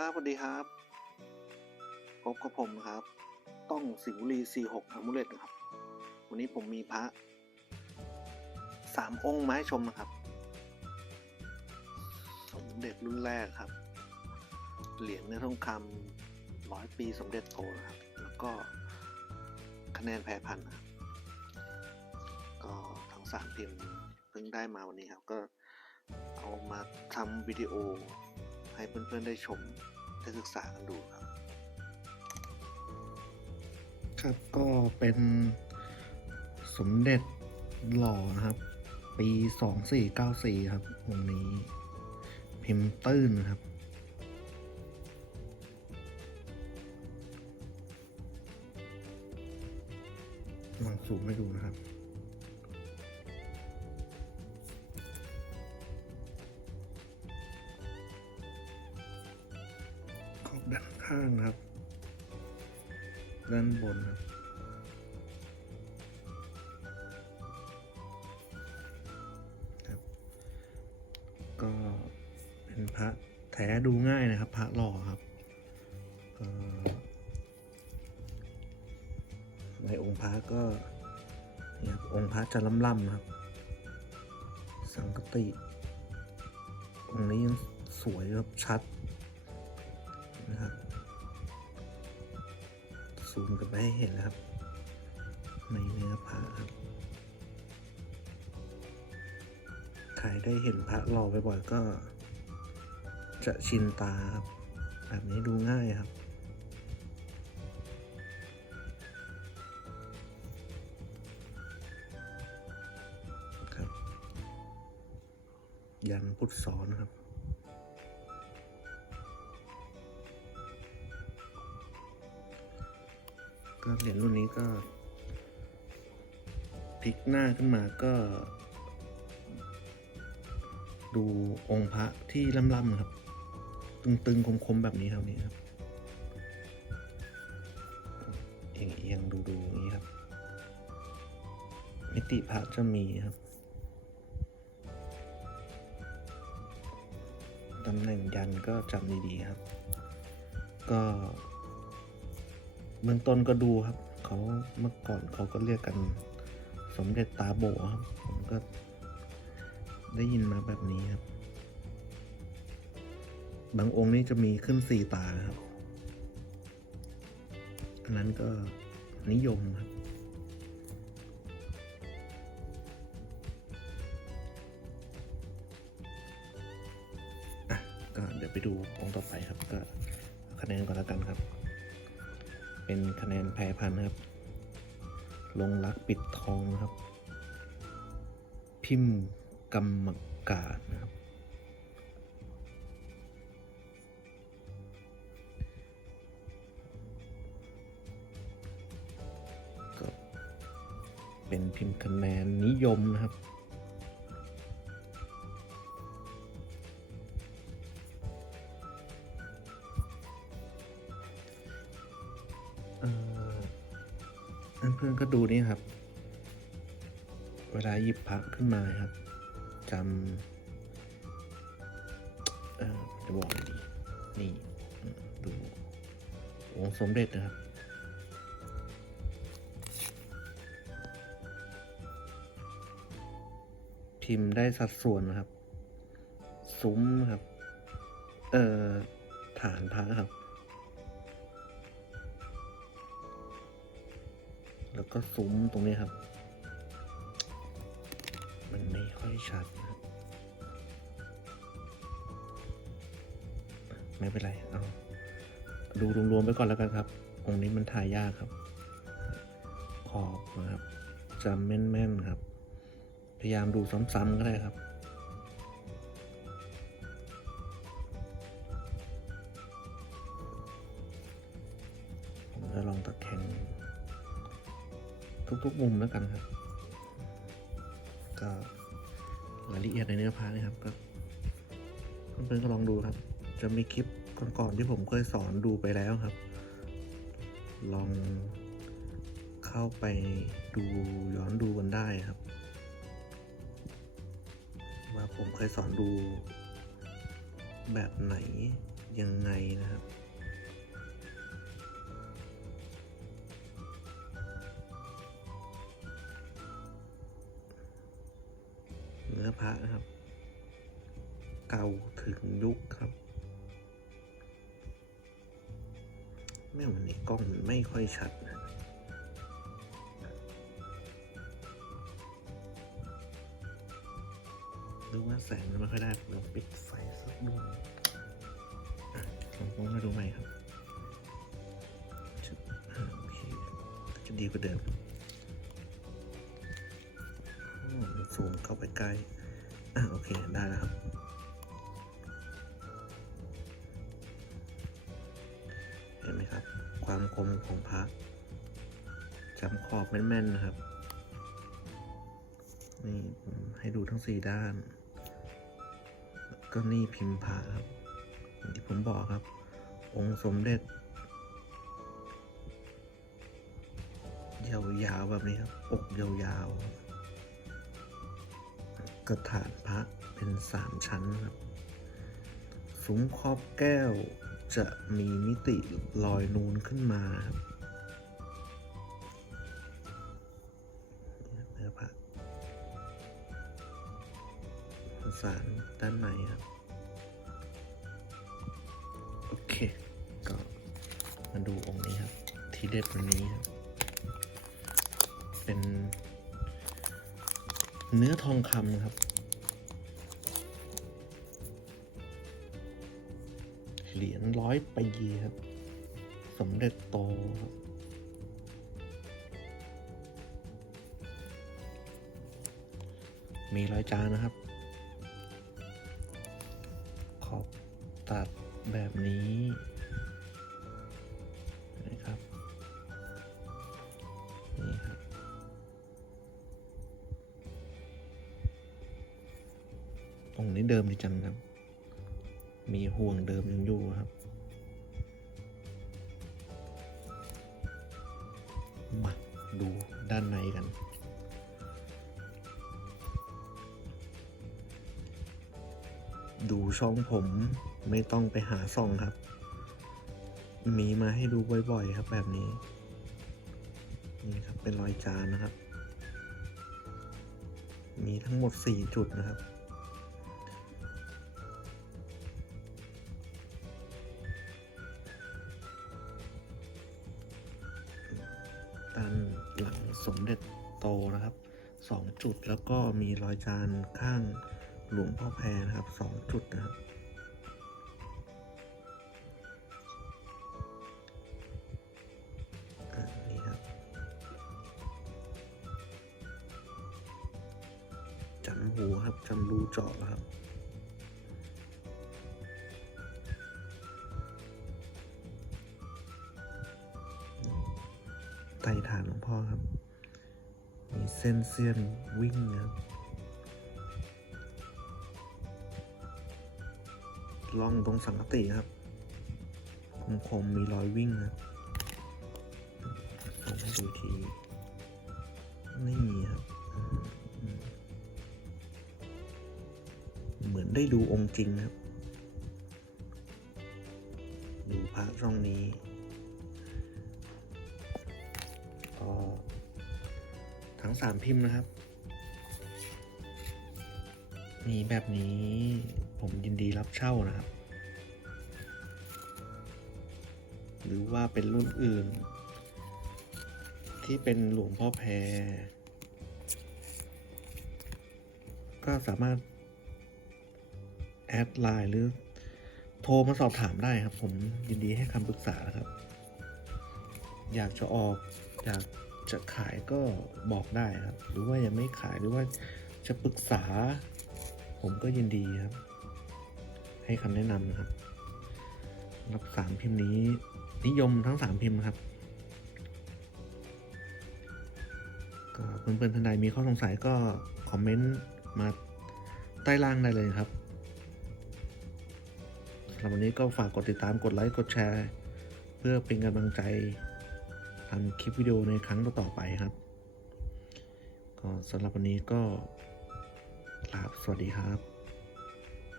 ครับสวัสดีครับ พบกับผมนะครับ ต้องสิงห์บุรี46อามุเลตนะครับ วันนี้ผมมีพระสามองค์มาให้ชมนะครับ สมเด็จรุ่นแรกครับ เหรียญเนื้อทองคำร้อยปีสมเด็จโตนะครับ แล้วก็คะแนนแพรพันนะครับก็ทั้งสามพิมพ์เพิ่งได้มาวันนี้ครับ ก็เอามาทำวิดีโอ ให้เพื่อนๆได้ชมได้ศึกษากันดูครับ ครับก็เป็นสมเด็จหล่อนะครับ ปี2494ครับองค์นี้พิมพ์ตื้นนะครับลองซูมให้ดูนะครับ ข้างนะครับ ด้านบนครับ ครับ ก็เป็นพระแท้ดูง่ายนะครับ พระหล่อครับก็ในองค์พระก็นี่ครับองค์พระจะล่ำๆนะครับ สังกติองค์นี้ยังสวยครับชัดนะครับ ซูมกันไปให้เห็นนะครับ ในเนื้อพระครับ ใครได้เห็นพระหล่อบ่อยๆก็ จะชินตาครับ แบบนี้ดูง่ายครับครับยันพุทธสอนครับ ก็เหรียญรุ่นนี้ก็พลิกหน้าขึ้นมาก็ ดูองค์พระที่ล่ำๆครับ ตึงๆคมๆแบบนี้เท่านี้ครับเอียงๆดูๆอย่างนี้ครับมิติพระจะมีครับตำแหน่งยันก็จำดีๆครับ ก็ เบื้องต้นก็ดูครับ เขาเมื่อก่อนเขาก็เรียกกันสมเด็จตาโบครับ ผมก็ได้ยินมาแบบนี้ครับ บางองค์นี่จะมีขึ้นสี่ตาครับ อันนั้นก็นิยมครับอะก็เดี๋ยวไปดูองค์ต่อไปครับ ก็คะแนนก่อนแล้วกันครับ เป็นคะแนนแพรพันครับ ลงรักปิดทองนะครับ พิมพ์กรรมการนะครับ ก็เป็นพิมพ์คะแนนนิยมนะครับ เพื่อนๆก็ดูนี่ครับ เวลาหยิบพระขึ้นมาครับจำเอ่อจะบอกดีนี่ดูองค์สมเด็จนะครับพิมพ์ได้สัดส่วนนะครับ ซุ้มครับ เอ่อ ฐานพระครับ แล้วก็ซุ้มตรงนี้ครับ มันไม่ค่อยชัดนะไม่เป็นไร เอา ดูรวมๆไปก่อนแล้วกันครับองนี้มันถ่ายยากครับ ขอบนะครับจำแม่นๆครับ พยายามดูซ้ำๆก็ได้ครับผมจะลองตะแคง ทุกๆมุมแล้วกันครับ ก็รายละเอียดในเนื้อพานะครับก็เพื่อนๆก็ลองดูครับ จะมีคลิปก่อนๆที่ผมเคยสอนดูไปแล้วครับ ลองเข้าไปดูย้อนดูกันได้ครับ ว่าผมเคยสอนดูแบบไหนยังไงนะครับ ระครับ เก่าถึงยุคครับ แม่วันนี้กล้องมันไม่ค่อยชัดนะหรือว่าแสงมันไม่ค่อยได้ผมปิดไฟสักดวงอะผมมาดูใหม่ครับโอเคจะดีกว่าเดิมอืมซูมเข้าไปใกล้ อะโอเค ได้แล้วครับ เห็นไหมครับ ความคมของพระจำขอบแม่นๆนะครับ นี่ผมให้ดูทั้งสี่ด้าน ก็นี่พิมพ์พระครับอย่างที่ผมบอกครับ องค์สมเด็จยาวๆแบบนี้ครับ อกยาวๆ กระถานพระเป็นสามชั้นครับซุ้มครอบแก้วจะมีมิติลอยนูนขึ้นมาครับเนื้อพระสานด้านในครับ โอเค ก็มาดูองค์นี้ครับ ที่เด็ดวันนี้ครับ เป็น เนื้อทองคำครับ เหรียญร้อยปีครับ สมเด็จโตครับมีร้อยจานนะครับ ขอบตัดแบบนี้ ตรงนี้เดิมดีจังครับ มีห่วงเดิมยังอยู่ครับ มาดูด้านในกันดูช่องผมไม่ต้องไปหาส่องครับ มีมาให้ดูบ่อยๆครับแบบนี้ นี่ครับเป็นรอยจานนะครับ มีทั้งหมด 4 จุดนะครับ ด้านหลังสมเด็จโตนะครับสองจุดแล้วก็มีรอยจานข้างหลวงพ่อแพรนะครับสองจุดนะครับนี่ครับจำหูครับจำรูเจาะครับ อครับ มีเส้นเสี้ยนวิ่งนะครับ ลองตรงสังกติครับคมคมๆมีรอยวิ่งนะครับลองให้ดูอีกทีนี่ครับ เหมือนได้ดูองค์จริงครับ ดูพระช่องนี้ ก็ทั้งสามพิมพ์นะครับ มีแบบนี้ผมยินดีรับเช่านะครับ หรือว่าเป็นรุ่นอื่น ที่เป็นหลวงพ่อแพร ก็สามารถ แอดไลน์หรือโทรมาสอบถามได้ครับ ผมยินดีให้คำปรึกษานะครับ อยากจะออก อยากจะขายก็บอกได้ครับ หรือว่ายังไม่ขายหรือว่าจะปรึกษา ผมก็ยินดีครับ ให้คำแนะนำนะครับรับสามพิมพ์นี้ นิยมทั้งสามพิมพ์ครับก็เพื่อนๆท่านใดมีข้อสงสัยก็คอมเมนต์มาใต้ล่างได้เลยครับสำหรับวันนี้ก็ฝากกดติดตามกดไลค์กดแชร์ เพื่อเป็นกำลังใจำคลิปวิดีโอในครั้งต่อไปครับ ก็สำหรับวันนี้ก็ลาสวัสดีครับ